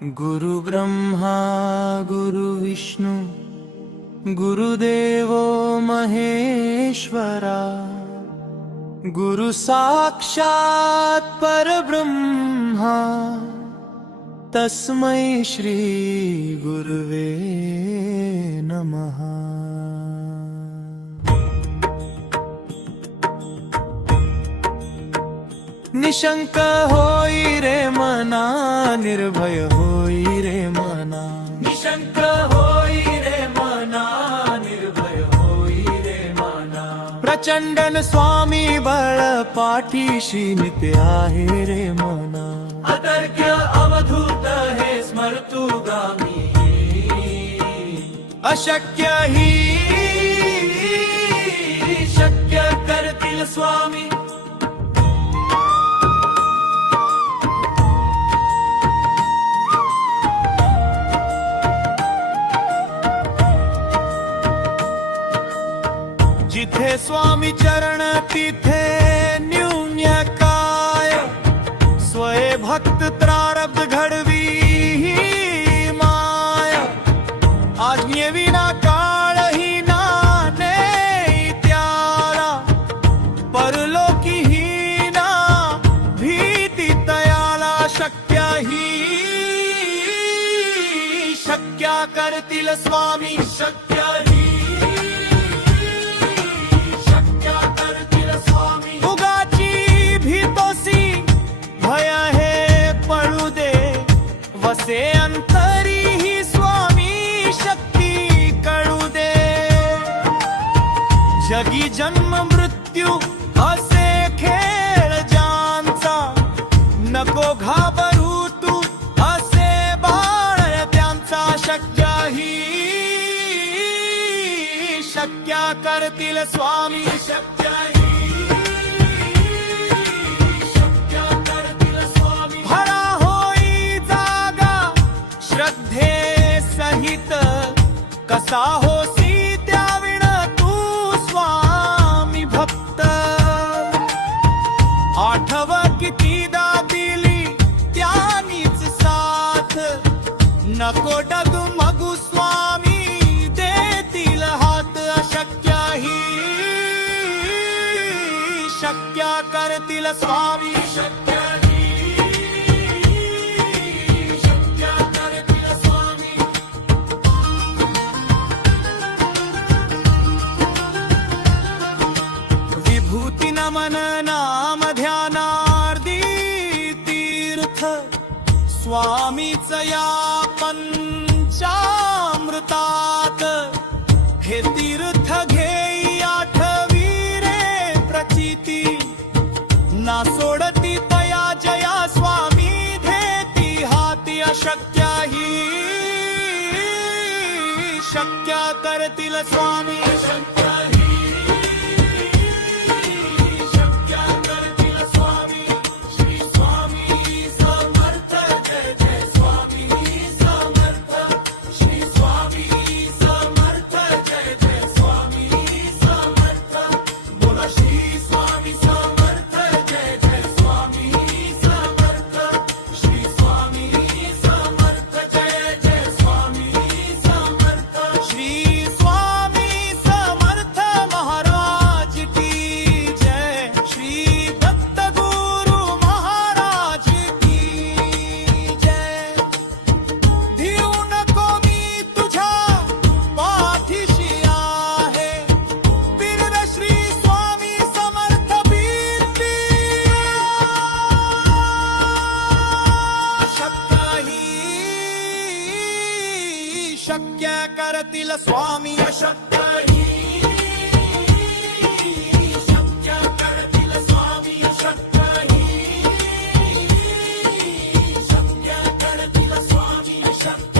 गुरु ब्रह्मा गुरु विष्णु गुरुदेवो महेश्वरा गुरु साक्षात् परब्रह्मा तस्मै श्री गुरुवे नमः। निशंक होई रे मना, निर्भय होई रे मना। निशंक होई रे मना, निर्भय होई रे मना। प्रचंडन स्वामी बळ पाठीशी नित्य आहे रे मना। अतर्क्य अवधूत हे स्मर्तुगामी, अशक्य ही शक्य करतील स्वामी। जिथे स्वामी चरण तिथे न्यून्य काय, स्वये भक्त प्रारब्ध घडवी ही माया। आज्ञे विना काळ ही नाने त्याला, परलोकी ही ना भीती तयाला। शक्य ही शक्या करतील स्वामी, शक्य ही वसे अंतरी ही स्वामी शक्ती कळू दे। जगी जन्म मृत्यू असे खेळ ज्यांचा, नको घाबरू तू असे बाळ त्यांचा। शक्य ही शक्या करतील स्वामी, शक्य ही कसा होसी त्याविण तू स्वामी भक्त। आठव कितीदा दिली त्यानीच साथ, नको डगमगू स्वामी देतील हात। अशक्य ही शक्य करतील स्वामी, शक्य नमन नाम ध्यानार्दी तीर्थ, स्वामीच या पंचामृतात। हे तीर्थ घेई आठवी रे प्रचिती, ना सोडती तया जया स्वामी धेती हाती। अशक्य ही शक्य करतील स्वामी, शक्य ही शक्य करतील स्वामी। अशक्य ही शक्य करतील स्वामी, अशक्य ही शक्य करतील स्वामी, अशक्य